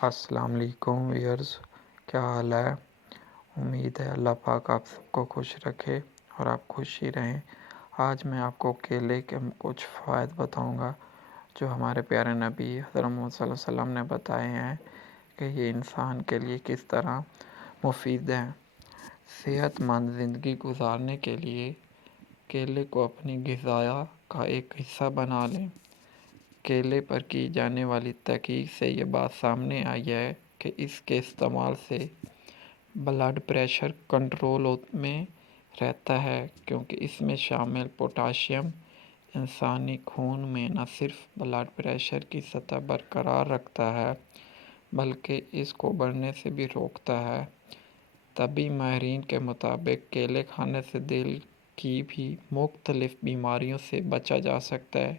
السلام علیکم ویئرز، کیا حال ہے؟ امید ہے اللہ پاک آپ سب کو خوش رکھے اور آپ خوش ہی رہیں۔ آج میں آپ کو کیلے کے کچھ فوائد بتاؤں گا جو ہمارے پیارے نبی حضرت محمد صلی اللہ علیہ وسلم نے بتائے ہیں کہ یہ انسان کے لیے کس طرح مفید ہیں۔ صحت مند زندگی گزارنے کے لیے کیلے کو اپنی غذا کا ایک حصہ بنا لیں۔ کیلے پر کی جانے والی تحقیق سے یہ بات سامنے آئی ہے کہ اس کے استعمال سے بلڈ پریشر کنٹرول میں رہتا ہے، کیونکہ اس میں شامل پوٹاشیم انسانی خون میں نہ صرف بلڈ پریشر کی سطح برقرار رکھتا ہے بلکہ اس کو بڑھنے سے بھی روکتا ہے۔ طبی ماہرین کے مطابق کیلے کھانے سے دل کی بھی مختلف بیماریوں سے بچا جا سکتا ہے۔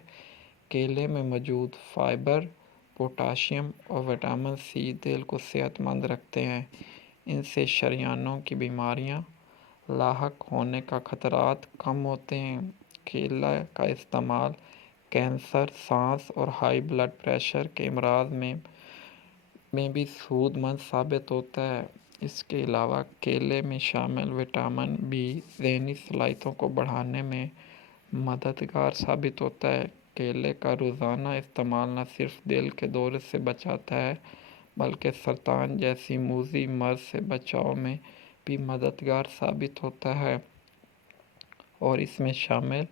کیلے میں موجود فائبر، پوٹاشیم اور وٹامن سی دل کو صحت مند رکھتے ہیں۔ ان سے شریانوں کی بیماریاں لاحق ہونے کا خطرات کم ہوتے ہیں۔ کیلا کا استعمال کینسر، سانس اور ہائی بلڈ پریشر کے امراض میں بھی سود مند ثابت ہوتا ہے۔ اس کے علاوہ کیلے میں شامل وٹامن بی ذہنی صلاحیتوں کو بڑھانے میں مددگار ثابت ہوتا ہے۔ کیلے کا روزانہ استعمال نہ صرف دل کے دورے سے بچاتا ہے بلکہ سرطان جیسی موذی مرض سے بچاؤ میں بھی مددگار ثابت ہوتا ہے، اور اس میں شامل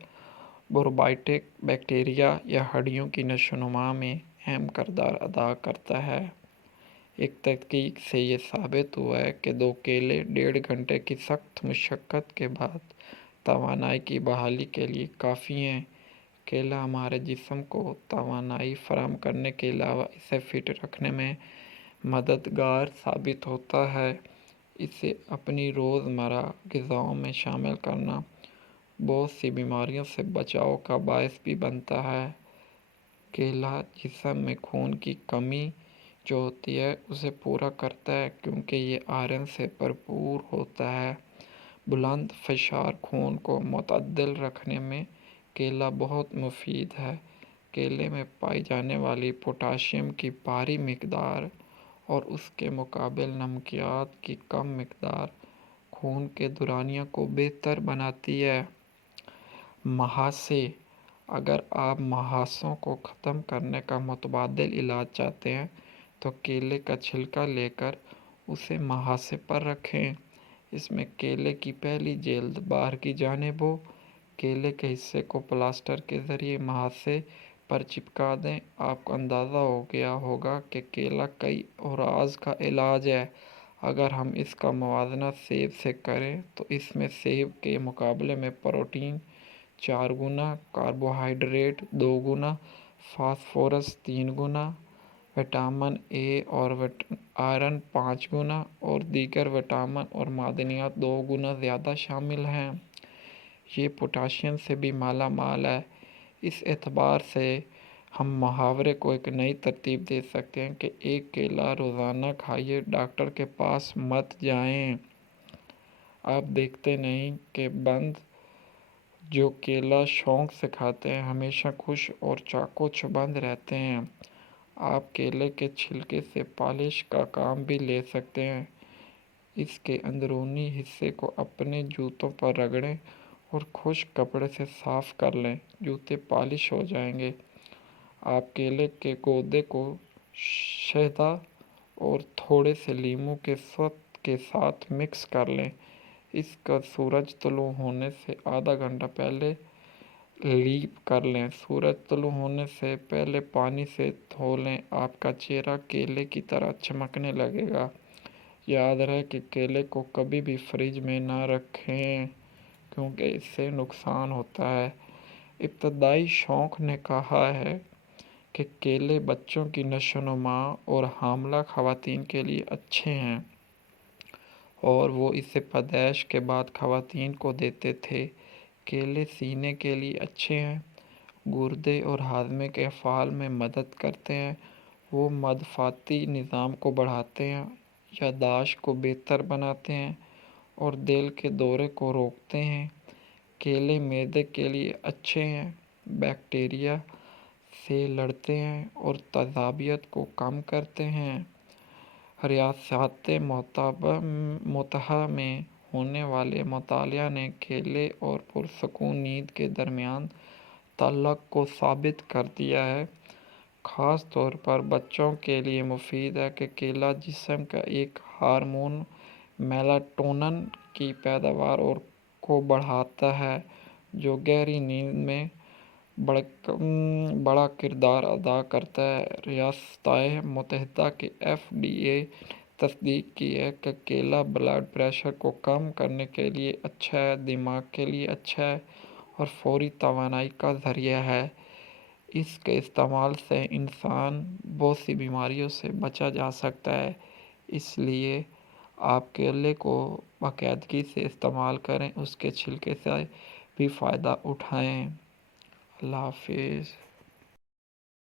پروبائیوٹک بیکٹیریا یا ہڈیوں کی نشو و نما میں اہم کردار ادا کرتا ہے۔ ایک تحقیق سے یہ ثابت ہوا ہے کہ 2 کیلے 1.5 گھنٹے کی سخت مشقت کے بعد توانائی کی بحالی کے لیے کافی ہیں۔ کیلا ہمارے جسم کو توانائی فراہم کرنے کے علاوہ اسے فٹ رکھنے میں مددگار ثابت ہوتا ہے۔ اسے اپنی روزمرہ غذاؤں میں شامل کرنا بہت سی بیماریوں سے بچاؤ کا باعث بھی بنتا ہے۔ کیلا جسم میں خون کی کمی جو ہوتی ہے اسے پورا کرتا ہے، کیونکہ یہ آئرن سے بھرپور ہوتا ہے۔ بلند فشار خون کو معتدل رکھنے میں کیلا بہت مفید ہے۔ کیلے میں پائی جانے والی پوٹاشیم کی بھاری مقدار اور اس کے مقابل نمکیات کی کم مقدار خون کے دورانیے کو بہتر بناتی ہے۔ مہاسے: اگر آپ مہاسوں کو ختم کرنے کا متبادل علاج چاہتے ہیں تو کیلے کا چھلکا لے کر اسے مہاسے پر رکھیں۔ اس میں کیلے کی پہلی جلد باہر کی جانب ہو۔ کیلے کے حصے کو پلاسٹر کے ذریعے مہاسے پر چپکا دیں۔ آپ کو اندازہ ہو گیا ہوگا کہ کیلا کئی امراض کا علاج ہے۔ اگر ہم اس کا موازنہ سیب سے کریں تو اس میں سیب کے مقابلے میں پروٹین 4 گنا، کاربوہائیڈریٹ 2 گنا، فاسفورس 3 گنا، وٹامن اے اور آئرن 5 گنا اور دیگر وٹامن اور معدنیات 2 گنا زیادہ شامل ہیں۔ یہ پوٹاشیم سے بھی مالا مال ہے۔ اس اعتبار سے ہم محاورے کو ایک نئی ترتیب دے سکتے ہیں کہ ایک کیلا روزانہ کھائیے، ڈاکٹر کے پاس مت جائیں۔ آپ دیکھتے نہیں کہ بند جو کیلا شوق سے کھاتے ہیں ہمیشہ خوش اور چاق و چوبند رہتے ہیں۔ آپ کیلے کے چھلکے سے پالش کا کام بھی لے سکتے ہیں۔ اس کے اندرونی حصے کو اپنے جوتوں پر رگڑیں اور خشک کپڑے سے صاف کر لیں، جوتے پالش ہو جائیں گے۔ آپ کیلے کے گودے کو شہد اور تھوڑے سے لیموں کے سوت کے ساتھ مکس کر لیں۔ اس کا سورج طلوع ہونے سے آدھا گھنٹہ پہلے لیپ کر لیں۔ سورج طلوع ہونے سے پہلے پانی سے دھو لیں۔ آپ کا چہرہ کیلے کی طرح چمکنے لگے گا۔ یاد رہے کہ کیلے کو کبھی بھی فریج میں نہ رکھیں کیونکہ اس سے نقصان ہوتا ہے۔ ابتدائی شوق نے کہا ہے کہ کیلے بچوں کی نشو و نما اور حاملہ خواتین کے لیے اچھے ہیں، اور وہ اسے پیدائش کے بعد خواتین کو دیتے تھے۔ کیلے سینے کے لیے اچھے ہیں، گردے اور ہاضمے کے افعال میں مدد کرتے ہیں۔ وہ مدافعتی نظام کو بڑھاتے ہیں، یادداشت کو بہتر بناتے ہیں اور دل کے دورے کو روکتے ہیں۔ کیلے معدے کے لیے اچھے ہیں، بیکٹیریا سے لڑتے ہیں اور تیزابیت کو کم کرتے ہیں۔ ریاست متحدہ میں ہونے والے مطالعہ نے کیلے اور پرسکون نیند کے درمیان تعلق کو ثابت کر دیا ہے۔ خاص طور پر بچوں کے لیے مفید ہے کہ کیلا جسم کا ایک ہارمون میلاٹونن کی پیداوار کو بڑھاتا ہے، جو گہری نیند میں بڑا کردار ادا کرتا ہے۔ ریاستہائے متحدہ کے FDA نے تصدیق کی ہے کہ کیلا بلڈ پریشر کو کم کرنے کے لیے اچھا ہے، دماغ کے لیے اچھا ہے اور فوری توانائی کا ذریعہ ہے۔ اس کے استعمال سے انسان بہت سی بیماریوں سے بچا جا سکتا ہے، اس لیے آپ کیلے کو باقاعدگی سے استعمال کریں، اس کے چھلکے سے بھی فائدہ اٹھائیں۔ اللہ حافظ۔